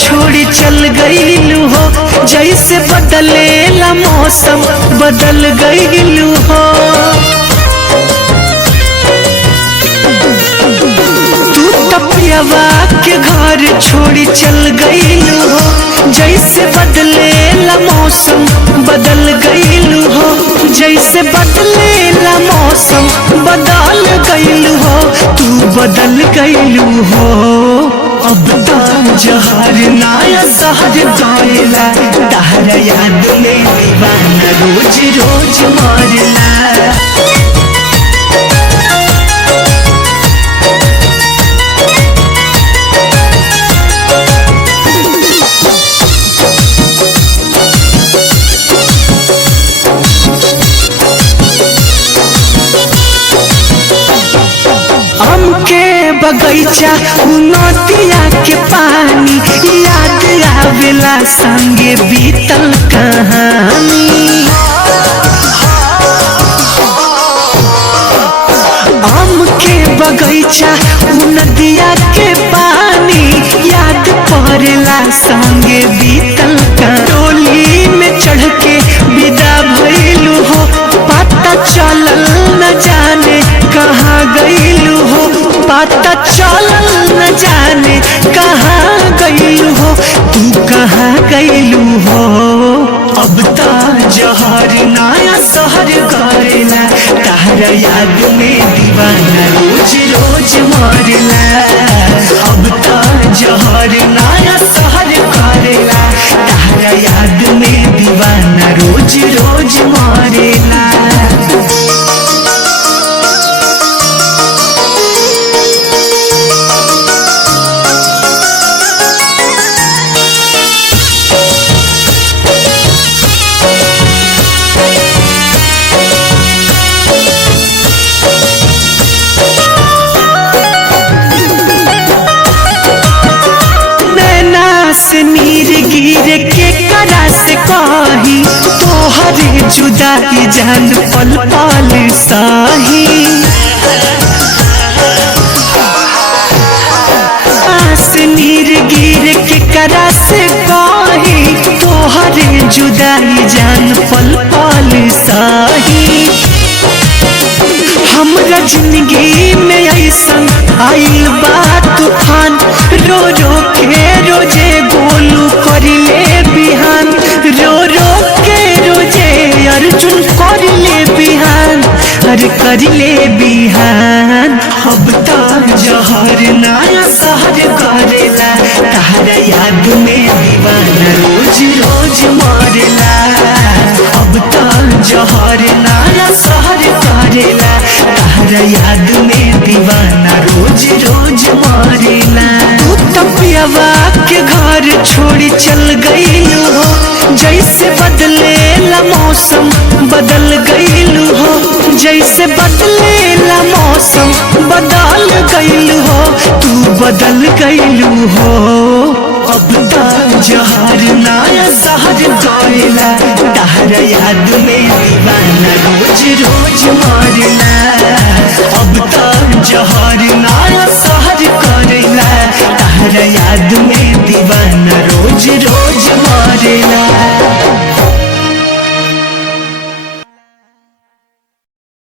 छोड़ी चल गईलू हो, जैसे बदलेला मौसम बदल गईलू हो। तू तपियावा के घर छोड़ी चल गईलू हो, जैसे बदलेला मौसम बदल गईलू हो, जैसे बदलेला मौसम बदल गईलू हो। तू बदल गईलू हो, अब तो जहर नाया सहर गईला, तहरा याद में दीवाना रोज रोज मरला। बगैचा नदिया के पानी याद आवेला, संगे बीतल कहानी। आम के बगैचा नदिया के पानी याद पड़ेला, संगे बीतल डोली में चढ़ के विदा भइलू हो, पता चलल न जाने कहाँ गईलू हो, पता चलल न जाने कहाँ गईलू हो। तू कहाँ गईलू हो, अब तो जहर नाया सहर करेला, तहरा याद में दीवाना रोज रोज मरला। अब तो जहर नाया सहर करेला, तहरा याद में दीवाना रोज रोज मरला। नीर गिर के करा से कही, तोहरे जुदाई जान पल पल साही। आस नीर गिर के करा से कही, तोहरे जुदाई जान पल पल साही। हमरा जिंदगी में ऐसन आइल बा तूफान, रो रो के रोजे गोलू करिले बिहान, रो रो के रोजे अर्जुन करिले बिहान, अरे करिले बिहान। अब तो जहर नाया सहर करेला, तहरा याद में दीवाना रोज रोज मरला। अब तो जहर नाया सहर करेला, तहरा याद में दीवाना रोज रोज मरला। तू तपियावा के घर छोड़ी चल गईलू हो, जैसे बदलेला मौसम बदल गईलू हो, जैसे बदलेला मौसम बदल गईलू हो। तू बदल गईलू हो, अब तो जहर नाया सहर गईला, तहरा याद में दीवाना रोज रोज मरला। अब तो जहर नाया